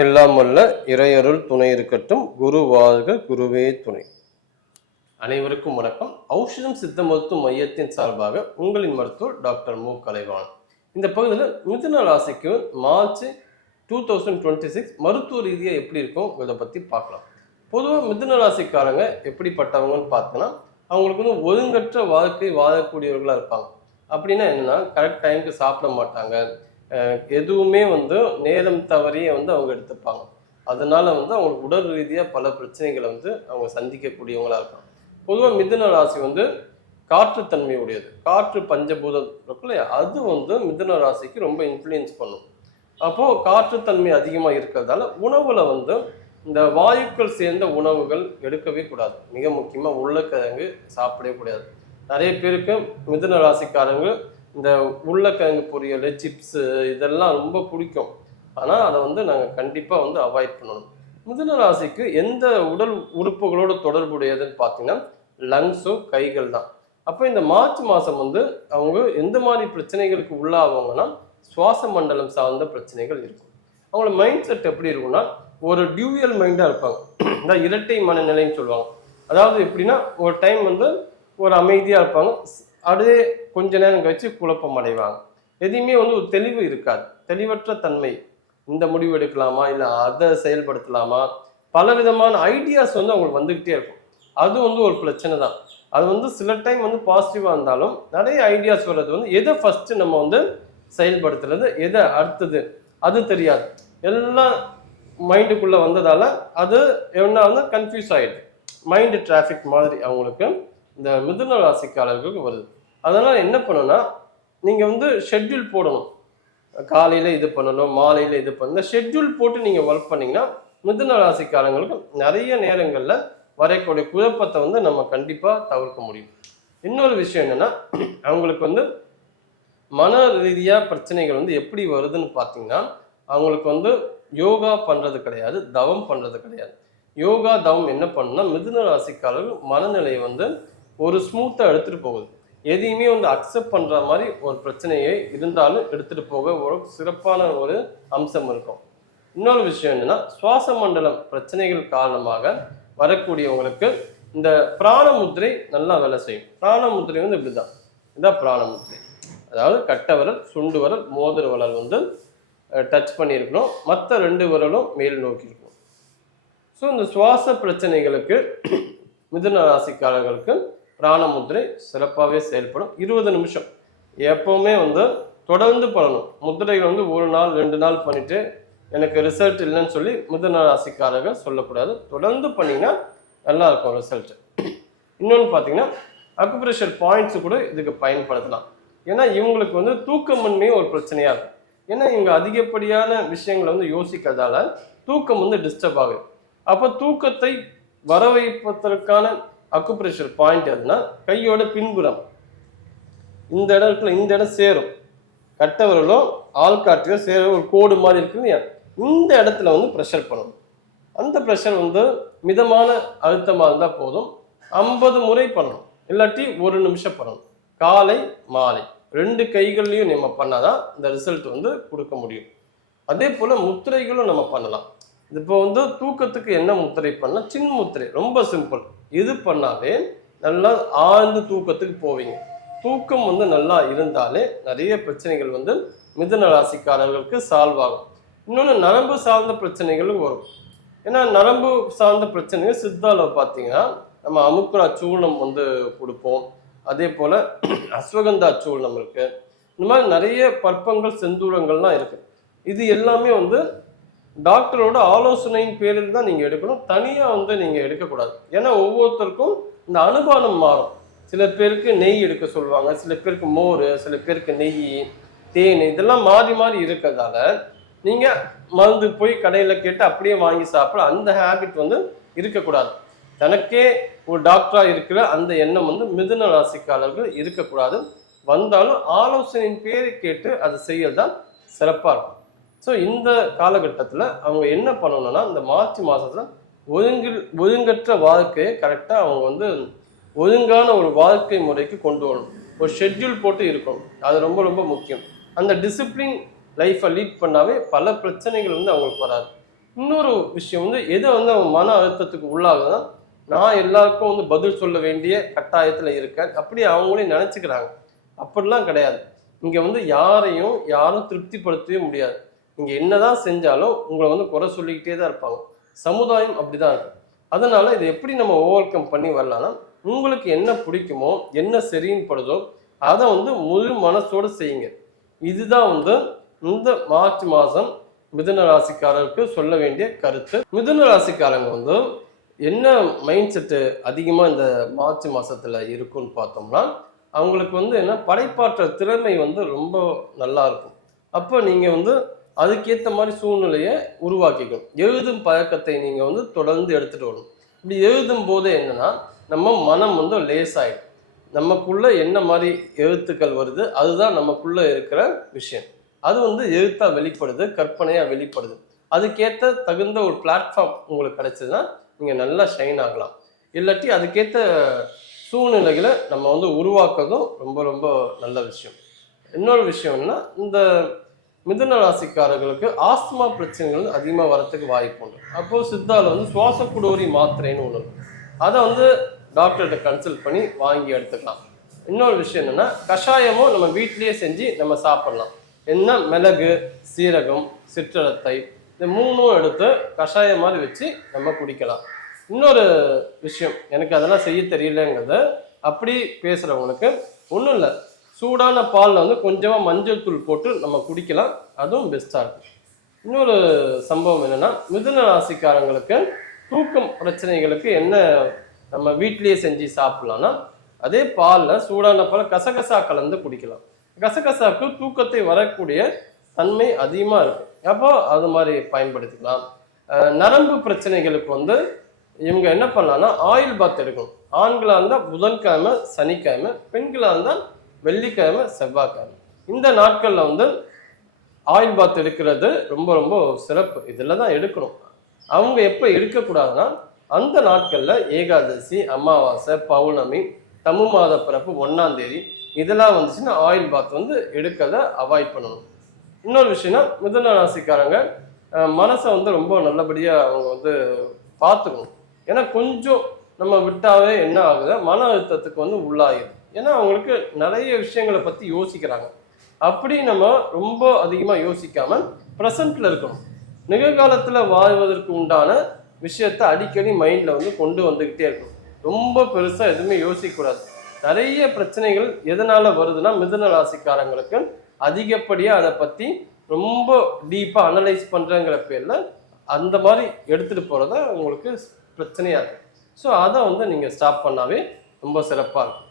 எல்லாம் வல்ல இறையருள் துணை இருக்கட்டும். குரு வாழ்க, குருவே துணை. அனைவருக்கும் வணக்கம். ஔஷதம் சித்த மருத்துவ மையத்தின் சார்பாக உங்களின் மருத்துவர் டாக்டர் மு. கலைவாணன். இந்த பகுதியில் மிதுன ராசிக்கு மார்ச் 2026 மருத்துவ ரீதியாக எப்படி இருக்கும் இதை பற்றி பார்க்கலாம். பொதுவாக மிதுன ராசிக்காரங்க எப்படிப்பட்டவங்கன்னு பார்த்தோன்னா, அவங்களுக்கு ஒழுங்கற்ற வாழ்க்கை வாழக்கூடியவர்களாக இருப்பாங்க. அப்படின்னா என்னன்னா, கரெக்ட் டைமுக்கு சாப்பிட மாட்டாங்க, எதுவுமே நேரம் தவறியே அவங்க எடுத்துப்பாங்க. அதனால அவங்களுக்கு உடல் ரீதியாக பல பிரச்சனைகளை அவங்க சந்திக்கக்கூடியவங்களா இருக்காங்க. பொதுவாக மிதுன ராசி காற்றுத்தன்மை உடையது. காற்று பஞ்சபூதம் இருக்கு இல்லையா, அது மிதுன ராசிக்கு ரொம்ப இன்ஃப்ளூயன்ஸ் பண்ணும். அப்போது காற்றுத்தன்மை அதிகமாக இருக்கிறதால உணவுல இந்த வாயுக்கள் சேர்ந்த உணவுகள் எடுக்கவே கூடாது. மிக முக்கியமாக உருளைக்கிழங்கு சாப்பிடவே கூடாது. நிறைய பேருக்கு மிதுன ராசிக்காரங்க இந்த உருளைக்கிழங்கு பொரியல், சிப்ஸு இதெல்லாம் ரொம்ப பிடிக்கும். ஆனால் அதை நாங்கள் கண்டிப்பாக அவாய்ட் பண்ணணும். மிதுன ராசிக்கு எந்த உடல் உறுப்புகளோடு தொடர்புடையதுன்னு பார்த்தீங்கன்னா லங்ஸோ கைகள் தான். அப்போ இந்த மார்ச் மாதம் அவங்க எந்த மாதிரி பிரச்சனைகளுக்கு உள்ளாவாங்கன்னா, சுவாச மண்டலம் சார்ந்த பிரச்சனைகள் இருக்கும். அவங்களோட மைண்ட் செட் எப்படி இருக்கும்னா, ஒரு டியூயல் மைண்டாக இருப்பாங்க. இந்த இரட்டை மனநிலைன்னு சொல்லுவாங்க. அதாவது எப்படின்னா, ஒரு டைம் ஒரு அமைதியாக இருப்பாங்க, அப்படியே கொஞ்ச நேரம் கழிச்சு குழப்பம் அடைவாங்க. எதையுமே ஒரு தெளிவு இருக்காது, தெளிவற்ற தன்மை. இந்த முடிவு எடுக்கலாமா, இல்லை அதை செயல்படுத்தலாமா, பல விதமான ஐடியாஸ் அவங்களுக்கு வந்துகிட்டே இருக்கும். அது ஒரு பிரச்சனை தான். அது சில டைம் பாசிட்டிவாக இருந்தாலும் நிறைய ஐடியாஸ் வர்றது எதை ஃபர்ஸ்ட் நம்ம செயல்படுத்துறது, எதை அடுத்தது அது தெரியாது. எல்லாம் மைண்டுக்குள்ளே வந்ததால அது என்ன கன்ஃபியூஸ் ஆகிடுது. மைண்டு டிராஃபிக் மாதிரி அவங்களுக்கு இந்த மிதுன ராசிக்காரர்களுக்கு வருது. அதனால் என்ன பண்ணணும்னா, நீங்கள் ஷெட்யூல் போடணும். காலையில் இது பண்ணணும், மாலையில் இது பண்ணணும். இந்த ஷெட்யூல் போட்டு நீங்கள் ஒர்க் பண்ணிங்கன்னா மிதுன ராசிக்காரங்களுக்கு நிறைய நேரங்களில் வரக்கூடிய குழப்பத்தை நம்ம கண்டிப்பாக தவிர்க்க முடியும். இன்னொரு விஷயம் என்னென்னா, அவங்களுக்கு மன ரீதியாக பிரச்சனைகள் எப்படி வருதுன்னு பார்த்தீங்கன்னா, அவங்களுக்கு யோகா பண்ணுறது கிடையாது, தவம் பண்ணுறது கிடையாது. யோகா தவம் என்ன பண்ணுன்னா, மிதுன ராசிக்காரர்கள் மனநிலையை ஒரு ஸ்மூத்தாக எடுத்துகிட்டு போகுது. எதையுமே அக்செப்ட் பண்ணுற மாதிரி ஒரு பிரச்சனையை இருந்தாலும் எடுத்துகிட்டு போக ஒரு சிறப்பான ஒரு அம்சம் இருக்கும். இன்னொரு விஷயம் என்னென்னா, சுவாச மண்டலம் பிரச்சனைகள் காரணமாக வரக்கூடியவங்களுக்கு இந்த பிராணமுத்திரை நல்லா வேலை செய்யும். பிராணமுத்திரை இப்படி தான், இதுதான் பிராணமுத்திரை. அதாவது கட்டை விரல், சுண்டு விரல், மோதிர விரல் டச் பண்ணியிருக்கணும், மற்ற 2 விரலும் மேல் நோக்கி இருக்கணும். ஸோ இந்த சுவாச பிரச்சனைகளுக்கு மிதுன ராசிக்காரர்களுக்கு பிராணமுத்திரை சிறப்பாகவே செயல்படும். 20 நிமிஷம் எப்போவுமே தொடர்ந்து பண்ணணும். முத்திரைகள் ஒரு நாள் 2 நாள் பண்ணிட்டு எனக்கு ரிசல்ட் இல்லைன்னு சொல்லி மிதுன ராசிக்காரர்கள் சொல்லக்கூடாது. தொடர்ந்து பண்ணிங்கன்னா நல்லா இருக்கும் ரிசல்ட். இன்னொன்று பார்த்தீங்கன்னா, அக்குப்ரெஷர் பாயிண்ட்ஸு கூட இதுக்கு பயன்படுத்தலாம். ஏன்னா இவங்களுக்கு தூக்கமின்மையும் ஒரு பிரச்சனையாக இருக்கும். ஏன்னா இவங்க அதிகப்படியான விஷயங்களை யோசிக்கிறதால தூக்கம் டிஸ்டர்ப் ஆகுது. அப்போ தூக்கத்தை வர வைப்பதற்கான அக்குப்ரெஷர் பாயிண்ட் எதுனா, கையோட பின்புறம் இந்த இடம் சேரும். கட்டை விரலும் ஆள்காட்டியோ சேர ஒரு கோடு மாதிரி இருக்கு இல்லையா, இந்த இடத்துல ப்ரெஷர் பண்ணணும். அந்த ப்ரெஷர் மிதமான அழுத்தமாக இருந்தால் போதும். 50 முறை பண்ணணும், இல்லாட்டி 1 நிமிஷம் பண்ணணும். காலை மாலை 2 கைகள்லையும் நம்ம பண்ணாதான் இந்த ரிசல்ட் கொடுக்க முடியும். அதே போல் முத்திரைகளும் நம்ம பண்ணலாம். இப்போ தூக்கத்துக்கு என்ன முத்திரை பண்ணலாம்? சின்ன முத்திரை, ரொம்ப சிம்பிள். இது பண்ணாலே நல்லா ஆழ்ந்து தூக்கத்துக்கு போவீங்க. தூக்கம் நல்லா இருந்தாலே நிறைய பிரச்சனைகள் மிதுன ராசிக்காரர்களுக்கு சால்வ் ஆகும். இன்னொன்று, நரம்பு சார்ந்த பிரச்சனைகளும் வரும். ஏன்னா நரம்பு சார்ந்த பிரச்சனைகள் சித்தாவில் பார்த்தீங்கன்னா, நம்ம அமுக்குரா சூர்ணம் கொடுப்போம். அதே போல் அஸ்வகந்தா சூர்ணம் இருக்குது. இந்த மாதிரி நிறைய பற்பங்கள், செந்தூரங்கள்லாம் இருக்குது. இது எல்லாமே டாக்டரோட ஆலோசனையின் பேரில் தான் நீங்கள் எடுக்கணும். தனியாக நீங்கள் எடுக்கக்கூடாது. ஏன்னா ஒவ்வொருத்தருக்கும் இந்த அனுபானம் மாறும். சில பேருக்கு நெய் எடுக்க சொல்லுவாங்க, சில பேருக்கு மோர், சில பேருக்கு நெய், தேன், இதெல்லாம் மாறி மாறி இருக்கிறதால நீங்கள் மருந்து போய் கடையில் கேட்டு அப்படியே வாங்கி சாப்பிட அந்த ஹேபிட் இருக்கக்கூடாது. தனக்கே ஒரு டாக்டராக இருக்கிற அந்த எண்ணம் மிதுன ராசிக்காரர்கள் இருக்கக்கூடாது. வந்தாலும் ஆலோசனையின் பேரை கேட்டு அதை செய்யறதுதான் சிறப்பாக இருக்கும். ஸோ இந்த காலகட்டத்தில் அவங்க என்ன பண்ணணும்னா, இந்த மார்ச் மாதத்தில் ஒழுங்கற்ற வாழ்க்கையை கரெக்டாக அவங்க ஒழுங்கான ஒரு வாழ்க்கை முறைக்கு கொண்டு வரணும். ஒரு ஷெட்யூல் போட்டு இருக்கணும். அது ரொம்ப ரொம்ப முக்கியம். அந்த டிசிப்ளின் லைஃப்பை லீட் பண்ணாவே பல பிரச்சனைகள் அவங்களுக்கு வராது. இன்னொரு விஷயம் வந்து எதை வந்து அவங்க மன அழுத்தத்துக்கு உள்ளாகுதுன்னா, நான் எல்லாருக்கும் வந்து பதில் சொல்ல வேண்டிய கட்டாயத்துல இருக்கேன் அப்படி அவங்களே நினைச்சுக்கிறாங்க. அப்படிலாம் கிடையாது. இங்க வந்து யாரும் திருப்திப்படுத்தவே முடியாது. நீங்க என்னதான் செஞ்சாலும் உங்களை வந்து குறை சொல்லிக்கிட்டே தான் இருப்பாங்க. சமுதாயம் அப்படிதான் இருக்கு. அதனால இதை எப்படி நம்ம ஓவர் கம் பண்ணி வரலாம்னா, உங்களுக்கு என்ன பிடிக்குமோ, என்ன சரின்னு படுதோ அதை வந்து முழு மனசோட செய்யுங்க. இதுதான் வந்து இந்த மார்ச் மாதம் மிதுன ராசிக்காரருக்கு சொல்ல வேண்டிய கருத்து. மிதுன ராசிக்காரங்க வந்து என்ன மைண்ட் செட்டு அதிகமாக இந்த மார்ச் மாதத்தில் இருக்குன்னு பார்த்தோம்னா, அவங்களுக்கு வந்து என்ன படைப்பாற்றல் திறமை வந்து ரொம்ப நல்லா இருக்கும். அப்போ நீங்கள் வந்து அதுக்கேற்ற மாதிரி சூழ்நிலையை உருவாக்கிக்கணும். எழுதும் பழக்கத்தை நீங்கள் வந்து தொடர்ந்து எடுத்துகிட்டு வரணும். இப்படி எழுதும் போதே என்னன்னா, நம்ம மனம் வந்து லேசாயிடும். நமக்குள்ள என்ன மாதிரி எழுத்துக்கள் வருது அதுதான் நமக்குள்ள இருக்கிற விஷயம். அது வந்து எழுத்தா வெளிப்படுது, கற்பனையா வெளிப்படுது. அதுக்கேற்ற தகுந்த ஒரு பிளாட்ஃபார்ம் உங்களுக்கு கிடைச்சதுன்னா நீங்க நல்லா ஷைன் ஆகலாம். இல்லாட்டி அதுக்கேற்ற சூழ்நிலைகளை நம்ம வந்து உருவாக்குறதும் ரொம்ப ரொம்ப நல்ல விஷயம். இன்னொரு விஷயம் என்னன்னா, இந்த மிதுன ராசிக்காரர்களுக்கு ஆஸ்துமா பிரச்சனைகள் அதிகமாக வரத்துக்கு வாய்ப்பு உண்டு. அப்போ சித்தால வந்து சுவாச குடோரி மாத்திரைன்னு ஒன்று இருக்கும். அதை வந்து டாக்டர்கிட்ட கன்சல்ட் பண்ணி வாங்கி எடுத்துக்கலாம். இன்னொரு விஷயம் என்னன்னா, கஷாயமும் நம்ம வீட்டிலேயே செஞ்சு நம்ம சாப்பிடலாம். என்ன மிளகு, சீரகம், சிற்றரத்தை இந்த மூணும் எடுத்து கஷாயம் மாதிரி வச்சு நம்ம குடிக்கலாம். இன்னொரு விஷயம், எனக்கு அதெல்லாம் செய்ய தெரியலங்கிறத அப்படி பேசுறவங்களுக்கு ஒன்றும் இல்லை, சூடான பாலில் வந்து கொஞ்சமாக மஞ்சள் தூள் போட்டு நம்ம குடிக்கலாம். அதுவும் பெஸ்ட்டாக இருக்கும். இன்னொரு சம்பவம் என்னன்னா, மிதுன ராசிக்காரங்களுக்கு தூக்கம் பிரச்சனைகளுக்கு என்ன நம்ம வீட்டிலேயே செஞ்சு சாப்பிடலாம்னா, அதே பாலில் சூடான பால் கசகசா கலந்து குடிக்கலாம். கசகசாக்கு தூக்கத்தை வரக்கூடிய தன்மை அதிகமாக இருக்கு. அப்போ அது மாதிரி பயன்படுத்திக்கலாம். நரம்பு பிரச்சனைகளுக்கு வந்து இவங்க என்ன பண்ணலாம்னா, ஆயில் பாத் எடுக்கணும். ஆண்களாக இருந்தால் புதன்கிழமை, சனிக்கிழமை, பெண்களாக இருந்தால் வெள்ளிக்கிழமை, செவ்வாய்க்கிழமை. இந்த நாட்களில் வந்து ஆயில் பாத் எடுக்கிறது ரொம்ப ரொம்ப சிறப்பு. இதில் தான் எடுக்கணும். அவங்க எப்போ எடுக்கக்கூடாதுன்னா, அந்த நாட்களில் ஏகாதசி, அமாவாசை, பௌர்ணமி, தமிழ் மாத பிறப்பு 1ஆம் தேதி இதெல்லாம் வந்துச்சுன்னா ஆயில் பாத் வந்து எடுக்கிறத அவாய்ட் பண்ணணும். இன்னொரு விஷயம்னா, மிதுன ராசிக்காரங்க மனசை வந்து ரொம்ப நல்லபடியாக அவங்க வந்து பார்த்துக்கணும். ஏன்னா கொஞ்சம் நம்ம விட்டாவே என்ன ஆகுது, மன அழுத்தத்துக்கு வந்து உள்ளாகிடுது. ஏன்னா அவங்களுக்கு நிறைய விஷயங்களை பற்றி யோசிக்கிறாங்க. அப்படி நம்ம ரொம்ப அதிகமாக யோசிக்காமல் ப்ரெசண்ட்டில் இருக்கணும். நிகழ்காலத்தில் வாழ்வதற்கு உண்டான விஷயத்த அடிக்கடி மைண்டில் வந்து கொண்டு வந்துக்கிட்டே இருக்கணும். ரொம்ப பெருசாக எதுவுமே யோசிக்கக்கூடாது. நிறைய பிரச்சனைகள் எதனால் வருதுன்னா, மிதுன ராசிக்காரங்களுக்கு அதிகப்படியாக அதை பற்றி ரொம்ப டீப்பாக அனலைஸ் பண்ணுறங்கிற பேரில் அந்த மாதிரி எடுத்துகிட்டு போகிறத உங்களுக்கு பிரச்சனையாக இருக்குது. ஸோ அதை வந்து நீங்கள் ஸ்டாப் பண்ணாவே ரொம்ப சிறப்பாக இருக்கும்.